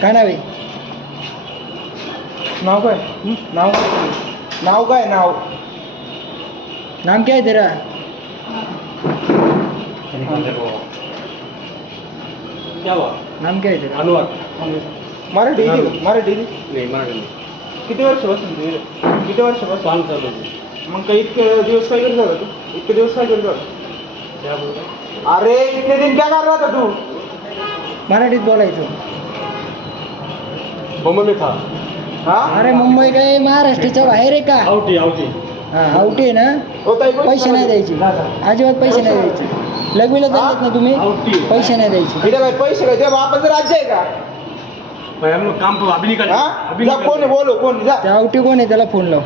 काय नाव आहे? नाव काय? नाव? नाव काय नाव? नाम क्या है तेरा क्या हुआ नाम क्या है तेरा अनुवाद. मराठी? मराठी? नाही मराठी किती वर्षापासून तू इथे? किती वर्षापासून पाच चालू होते मग काही इतके दिवस काय करत होता? तू इतके दिवस काय करत होता? अरे इतने दिन क्या कर रहा था तू? मराठीत बोलायचं. मुंबई में था हा? अरे मुंबई काय महाराष्ट्राच्या बाहेर आहे का? आउटी आउटी हा आवटी आहे ना? एक पैसे नाही द्यायचे. अजिबात पैसे नाही द्यायचे. लग्नीला चालत ना तुम्ही? आवटी पैसे नाही द्यायचे. पैसे काय बापाचं राज्य आहे का? भाई हम लोग काम पे अभी निकल. हा? अभी जा कोण आहे? बोलो कोण त्या आवटी कोण आहे? त्याला फोन लाव.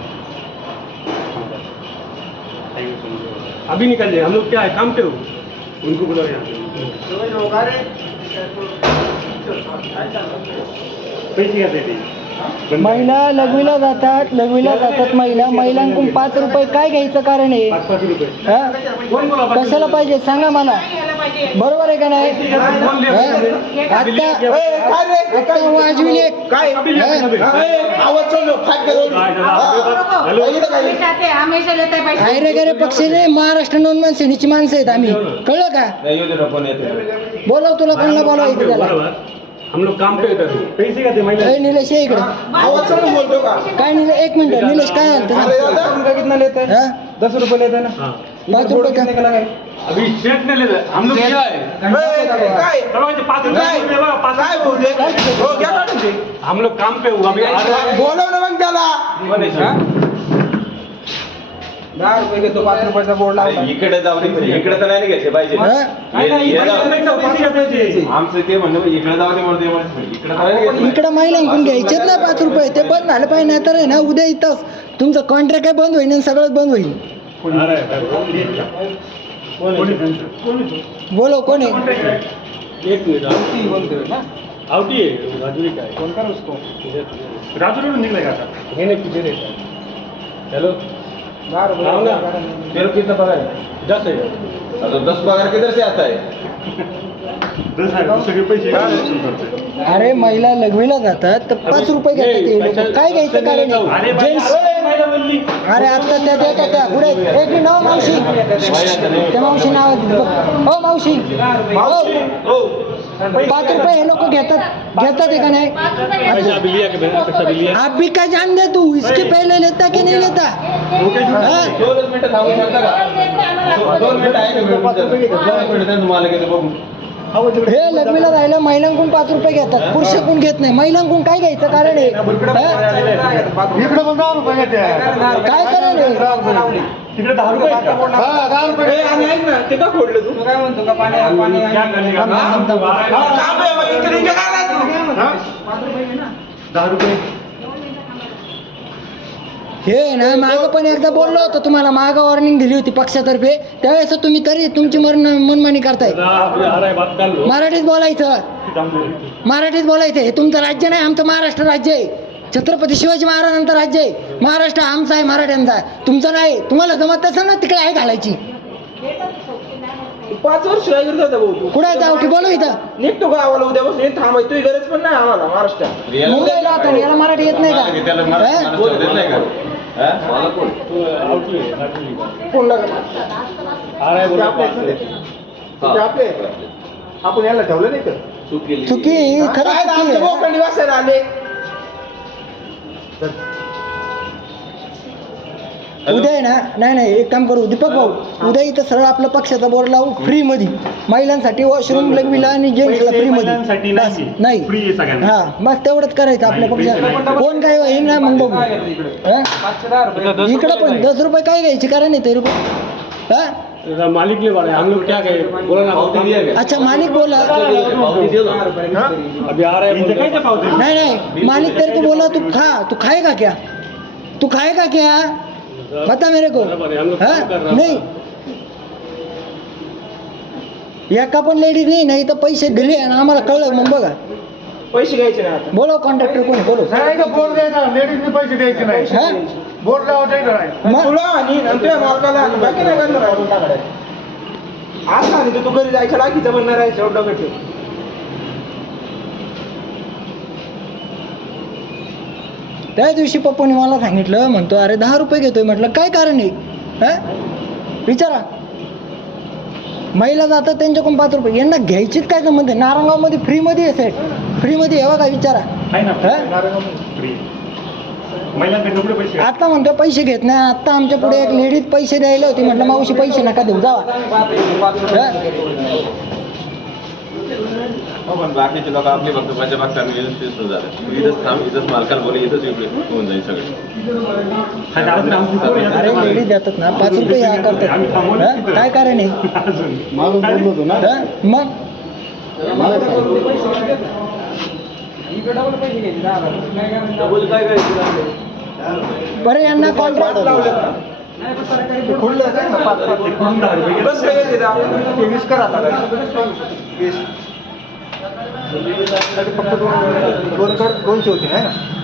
अभी निकल जाए हम लोग क्या है काम पे हो उनको बुलाओ यहाँ महिला लघवीला जातात लघवीला जातात महिला. महिलांकडून पाच रुपये काय घ्यायचं कारण आहे? हा? कशाला पाहिजे? सांगा मला. बरोबर आहे का नाही? आता वाजविले. काय चल फाट के? हा. हैं आयरे गरे पक्ष नाही महाराष्ट्र सेनेची माणसं आहेत आम्ही. कळलं का? बोलव तुला कोणाला बोलवायचं त्याला बरोबर हम लोग काम पे इधर पैसे का दे महिला? ए, निलेश ये इकडं. आवाज चढून बोलतो का? काय निलेश एक मिनिट निलेश काय झालं अरे दादा. उनका कितना लेते? हैं? हा? दस रुपये लेते हैं. ना पाच रुपये का? अभी नहीं लेते हम लोग क्या है काय? पाँच रुपये पाच काय बोलते हो क्या ते हम लोग काम पे हुआ अभी ना मग त्याला? दहा रुपये घेतो पाच रुपयाचा बोर्ड लावला. इकडे जाऊ दे इकडे तर नाही घ्यायचे पाहिजे. आमचं ते म्हणलं इकडे जाऊ दे म्हणते इकडे महिलांकडून घ्यायचेच नाही पाच रुपये ते बंद झालं पाहिजे नाही तर आहे ना उद्या इथं तुमचं कॉन्ट्रॅक्ट काय बंद होईल सगळंच बंद होईल. बोलो कोण आहे? एक मिनिट आवटी आहे राजुरी काय? फोन कर उसको राजुरी का आता? हे नाही किती रेट हॅलो? दहा रुपये लाव ना. तेरे को कितना पगार है जास्त आहे. तो दस पगार किधर से आता है अरे महिला लघवीला जातात तर पाच रुपये घेतात लोक काय घ्यायचं कारण? आहे? जेंट्स अरे बाईला बोलली. अरे आता त्या त्या त्या- त्या पुढे. एक मिनिट हो मावशी. त्या मावशी नाव हो मावशी. हो. पाच रुपये हे लोक घेतात. घेतात का नाही? आप भी का जान दे तू? इसके पहले लेता की नहीं लेता? हाँ? दोनच मिनिटं थांबू शकता का दोन मिनिटं आहे का पाच रुपये घेतात. दोन मिनिटं तुम्हाला घेतो बघू हे लग्नीला जायला महिलांकडून पाच रुपये घेतात. पुरुषाकडून घेत नाही. महिलांकडून काय घ्यायचं? कारण आहे? इकडे पण दहा रुपये घेते. काय कारण आहे तिकडे रुपये रुपये. ते का फोडलं तू? काय म्हणतो का पाणी पाणी? हाँ? दहा रुपये. हे ना माग पण एकदा बोललो होतो तुम्हाला माग वॉर्निंग दिली होती पक्षातर्फे. त्यावेळेस तुम्ही तरी तुमची मन मनमानी करताय. है मराठीत बोलायचं. मराठीत बोलायचं. हे तुमचं राज्य नाही आमचं महाराष्ट्र राज्य आहे. छत्रपती शिवाजी महाराजांचं राज्य आहे. महाराष्ट्र आमचा आहे मराठ्यांचा आहे. तुमचं नाही तुम्हाला जमत असेल ना तिकडे आहे घालायची. पाच वर्ष कुठे आहे जावटी बोलू इथं. निघतो गावाला उद्यापासून इथे थांबाय तुझी गरज पण नाही आम्हाला महाराष्ट्रात. मुंबईला आता याला मराठी येत नाही त्याला का? का का फोन आपले. आपण याला ठेवलं नाही तर चूक ही चुकी आमच्या आले. उद्या आहे ना नाही नाही एक काम करू दीपक भाऊ उद्या इथं सरळ आपलं पक्षाचा बोर्ड लावू फ्री मध्ये. महिलांसाठी वॉशरूम लग्नीला आणि जेंट्सला फ्री मध्ये. नाही. बस, नाही. हा बस तेवढंच करायचं आपल्या नाही, पक्षात नाही. कोण काय होईल ना मग बघू. हा? रुपये इकडं पण दस रुपये काय घ्यायचे? कारण आहे तेरे को हा? मालिक ले वाले हम लोग क्या कहे बोला ना पावती दिया क्या? अच्छा मालिक बोला. पावती दे दो. अभी आ रहा है बोल कैसे पावती नहीं नहीं. मालिक तेरे को बोला तू खा तू खाएगा क्या? तू खाएगा क्या? बता मेरे को। है। नहीं। एका पण लेडीज नाही नाही तर पैसे दिले आणि आम्हाला कळलं मग बघा पैसे घ्यायचे नाही आता। बोलो कॉन्ट्रॅक्टर कोणी बोलो। बोर्ड द्यायचा लेडीजने पैसे द्यायचे नाही। हा? बोर्ड लावायचं नाही मग- तुला आणि तुझ्या मालकाला आणि बाकी नाही करणार आपण सांगितलं तू घरी जायच्या लाकीचं बनणार आहे शेवट डोक्यात ठेव. त्या दिवशी पप्पूने मला सांगितलं म्हणतो अरे दहा रुपये घेतोय. म्हटलं काय कारण आहे? हा? विचारा. महिला जातात त्यांच्याकडून पाच रुपये. यांना घ्यायचीच काय संबंध आहे? नारायणगावमध्ये फ्रीमध्ये आहे सेट फ्रीमध्ये आहे बघा विचारा. हा? फ्री पैसे आता म्हणतो पैसे घेत नाही. आता आमच्या पुढे एक लेडीज पैसे द्यायला होती. म्हटलं मावशी पैसे नका देऊ. जावा. हा? पण बाकीचे लोक आपली बघतात आणि इथंच ते सुरू झालं तू इथंच थांब इथंच मालकाला बोल इथंच इकडे होऊन जाईल सगळं. अरे ना. लेडीज देतात ना. पाच रुपये या करतात. हा? काय कारण आहे? बोललो होतो ना. हा? मग? बरं यांना कॉन्ट्रॅक्ट कुठून दहा रुपये घेतात? बस. दोन घेते त्या? दोनशे होते है ना